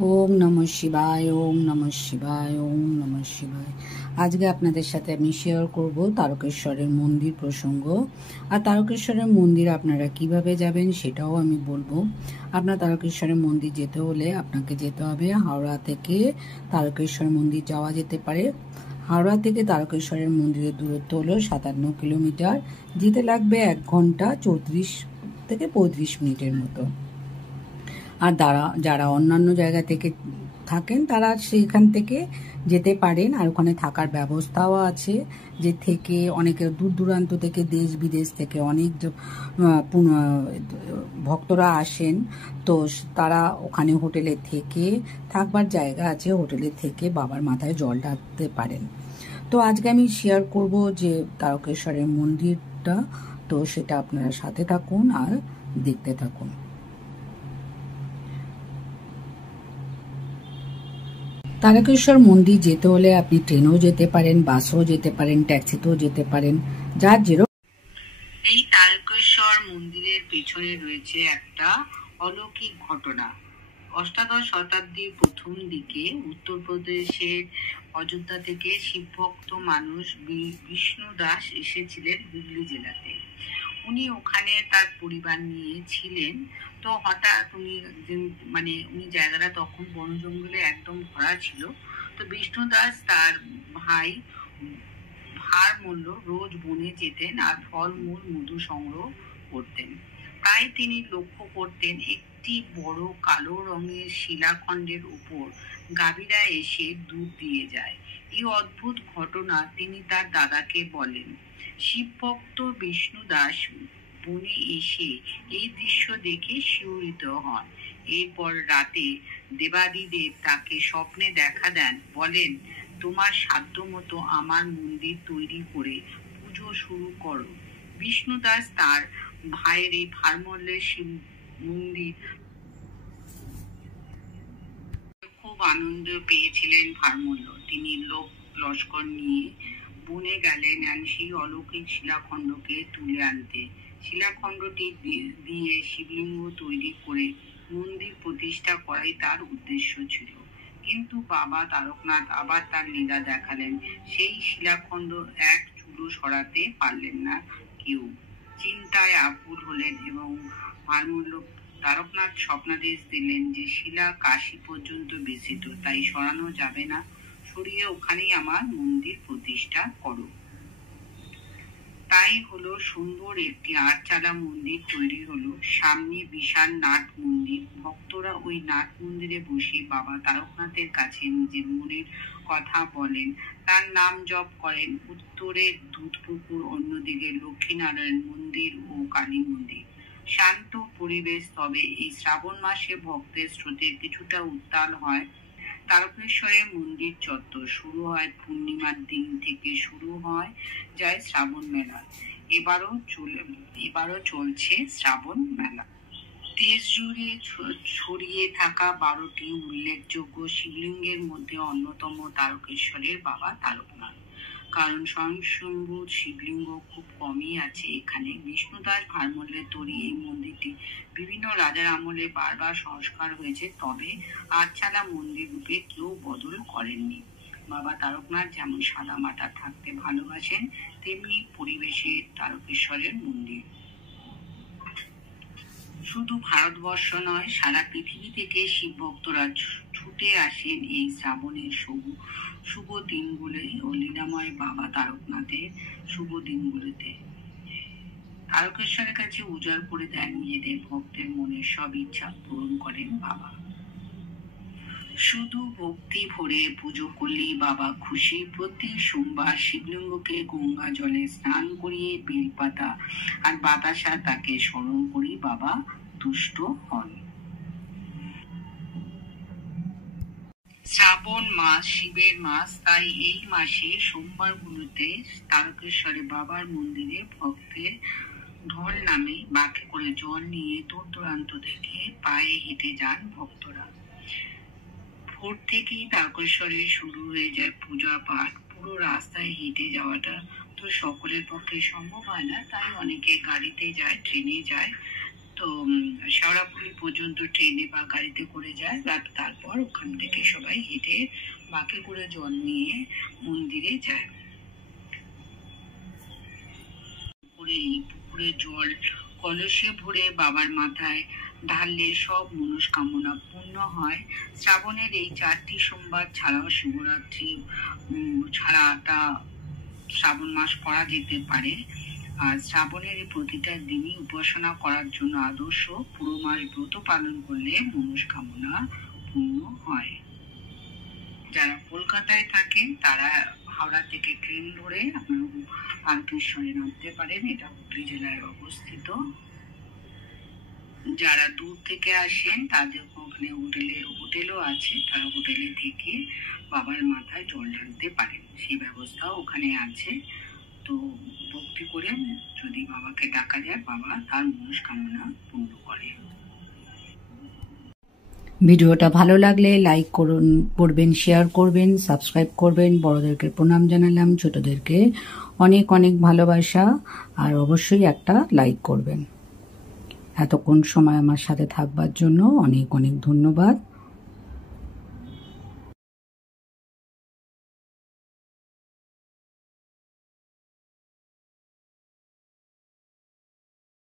ওম নমঃ শিবায়, ওম নমঃ শিবায়, ওম নমঃ শিবায়। আজকে আপনাদের সাথে আমি শেয়ার করব তারকেশ্বরের মন্দির প্রসঙ্গ। আর তারকেশ্বরের মন্দির আপনারা কিভাবে যাবেন সেটাও আমি বলবো। আপনার তারকেশ্বরের মন্দির যেতে হলে আপনাকে যেতে হবে হাওড়া থেকে তারকেশ্বর মন্দির যাওয়া যেতে পারে। হাওড়া থেকে তারকেশ্বরের মন্দিরের দূরত্ব হলো 57 কিলোমিটার। যেতে লাগবে 1 ঘন্টা 34 থেকে 35 মিনিটের মতো। আর যারা অন্যান্য জায়গা থেকে থাকেন তারা সেখান থেকে যেতে পারেন। আর ওখানে থাকার ব্যবস্থাও আছে, যে থেকে অনেকে দূর দূরান্ত থেকে দেশ বিদেশ থেকে অনেক ভক্তরা আসেন। তো তারা ওখানে হোটেলে থেকে থাকবার জায়গা আছে, হোটেলে থেকে বাবার মাথায় জল ঢালতে পারেন। তো আজকে আমি শেয়ার করব যে তারকেশ্বরের মন্দিরটা, তো সেটা আপনারা সাথে থাকুন আর দেখতে থাকুন। তারকেশ্বর মন্দির যেতে হলে আপনি ট্রেনেও যেতে পারেন, বাসেও যেতে পারেন, ট্যাক্সিতেও যেতে পারেন, যার যেরকম। এই তারকেশ্বর মন্দিরের পেছনে রয়েছে একটা অলৌকিক ঘটনা। অষ্টাদশ শতাব্দীর প্রথম দিকে উত্তরপ্রদেশের অযোধ্যা থেকে শিবভক্ত মানুষ বিষ্ণু দাস এসেছিলেন হুগলি জেলাতে। উনি ওখানে তার পরিবার নিয়ে ছিলেন। তো হঠাৎ উনি জায়গাটা তখন বন জঙ্গলে একদম ভরা ছিল। তো বিষ্ণু দাস তার ভাই ভারমল্ল রোজ বনে যেতেন আর ফলমূল মধু সংগ্রহ করতেন। তাই তিনি লক্ষ্য করতেন একটি বড় কালো রঙের শিলাখণ্ডের উপর গাভীরা এসে দুধ দিয়ে যায়। এই অদ্ভুত ঘটনা তিনি তার দাদাকে বলেন। শিবভক্ত বিষ্ণু দাস বনে এসে এই দৃশ্য দেখে শিহরিত হন। এরপর রাতে দেবাদিদেব তাকে স্বপ্নে দেখা দেন, বলেন, তোমার সাধ্য মতো আমার মন্দির তৈরি করে পুজো শুরু করো। বিষ্ণু দাস তার ভাইয়ের এই ভারমল্লের শিব মন্দির খুব আনন্দ পেয়েছিলেন ভারমল্ল। তিনি লোক লস্কর নিয়ে বনে গেলেন সেই অলৌকিক শিলাখণ্ডকে তুলে আনতে। শিলাখণ্ডটি দিয়ে শিবলিঙ্গ তৈরি করে মন্দির প্রতিষ্ঠা করাই তার উদ্দেশ্য ছিল। কিন্তু বাবা তারকনাথ আবার তার লীলা দেখালেন। সেই শিলাখণ্ড এক চুলো সরাতে পারলেন না কেউ। চিন্তায় আকুল হলেন এবং ভারমল্ল তারকনাথ স্বপ্নাদেশ দিলেন যে শিলা কাশী পর্যন্ত বিস্তৃত, তাই সরানো যাবে না, সরিয়ে ওখানেই আমার মন্দির প্রতিষ্ঠা করো। তাই হলো সুন্দর একটি আটচালা মন্দির তৈরি হলো। সামনে বিশাল নাট মন্দির। ভক্তরা ওই নাট মন্দিরে বসে বাবা তারকনাথের কাছে নিজের মনের কথা বলেন, তার নাম জপ করেন। উত্তরে দুধপুকুর, অন্যদিকে লক্ষ্মীনারায়ণ মন্দির ও কালী মন্দির। শান্ত পরিবেশ। তবে এই শ্রাবণ মাসে ভক্তের স্রোতে কিছুটা উত্তাল হয়। তারকেশ্বরের মন্দির চত্বর শুরু হয় পূর্ণিমার দিন থেকে, শুরু হয় যায় শ্রাবণ মেলা। এবারও চলছে শ্রাবণ মেলা। দেশ জুড়ে ছড়িয়ে থাকা 12টি উল্লেখযোগ্য শিবলিঙ্গের মধ্যে অন্যতম তারকেশ্বরের বাবা তারকনাথ। কারণ স্বয়ংসম্ভূ শিবলিঙ্গ খুব কমই আছে এখানে। বিষ্ণুদাস ভারমল্লের তৈরি এই মন্দিরটি বিভিন্ন রাজার আমলে বারবার সংস্কার হয়েছে, তবে আটচালা মন্দির রূপে কেউ বদল করেননি। বাবা তারকনাথ যেমন সাদামাটা থাকতে ভালোবাসেন, তেমনি পরিবেশে তারকেশ্বরের মন্দির। শুধু ভারতবর্ষ নয়, সারা পৃথিবী থেকে শিব ভক্তরা ছুটে আসেন এই শ্রাবণের শুভ দিনগুলো ও লীলাময় বাবা তারকনাথের শুভ দিনগুলোতে। তারকেশ্বরের কাছে উজাড় করে দেন নিজেদের, ভক্তের মনের সব ইচ্ছা পূরণ করেন বাবা। শুধু ভক্তি ভরে পুজো করলেই বাবা খুশি। প্রতি সোমবার শিবলিঙ্গকে গঙ্গা জলে স্নান করিয়ে বেলপাতা আর বাতাসা তাকে স্মরণ করি বাবা তুষ্ট হন। শ্রাবণ মাস শিবের মাস, তাই এই মাসে সোমবারগুলোতে তারকেশ্বরে বাবার মন্দিরে ভক্তের ঢল নামে। বাঁকে করে জল নিয়ে দূর দূরান্ত থেকে পায়ে হেঁটে যান ভক্তরা। ভোর থেকেই তারকেশ্বরে শুরু হয়ে যায় পূজা পাঠ। পুরো রাস্তায় হেঁটে যাওয়াটা তো সকলের পক্ষে সম্ভব হয় না, তাই অনেকে গাড়িতে যায়, ট্রেনে যায়। তো তো শেওড়াফুলি পর্যন্ত ট্রেনে বা গাড়িতে করে যায়, তারপর ওখান থেকে সবাই হেঁটে বাঁকে করে জল নিয়ে মন্দিরে যায়। পুকুরে জল কলসে ভরে বাবার মাথায় ঢাললে সব মনস্কামনা পূর্ণ হয়। শ্রাবণের এই 4টি সোমবার ছাড়াও শিবরাত্রি ছাড়াটা শ্রাবণ মাস করা যেতে পারে। আর শ্রাবণের প্রতিটা দিনই উপাসনা করার জন্য আদর্শ। পুরো মাস ব্রত পালন করলে মনস্কামনা পূর্ণ হয়। যারা কলকাতায় থাকেন তারা হাওড়া থেকে ট্রেন ধরে আপনারা তারকেশ্বরে নামতে পারেন, এটা হুগলি জেলায় অবস্থিত। যারা দূর থেকে আসেন তাদের ওখানে হোটেলও আছে, তারা হোটেলে থেকে বাবার মাথায় জল ঢালতে পারেন, সেই ব্যবস্থাও ওখানে আছে। তো ভক্তি করে যদি বাবাকে ডাকা যায়, বাবা তার মনস্কামনা পূর্ণ করে। ভিডিওটা ভালো লাগলে লাইক করবেন, শেয়ার করবেন, সাবস্ক্রাইব করবেন। বড়দেরকে প্রণাম জানালাম, ছোটদেরকে অনেক অনেক ভালোবাসা, আর অবশ্যই একটা লাইক করবেন। এতক্ষণ সময় আমার সাথে থাকবার জন্য অনেক অনেক ধন্যবাদ।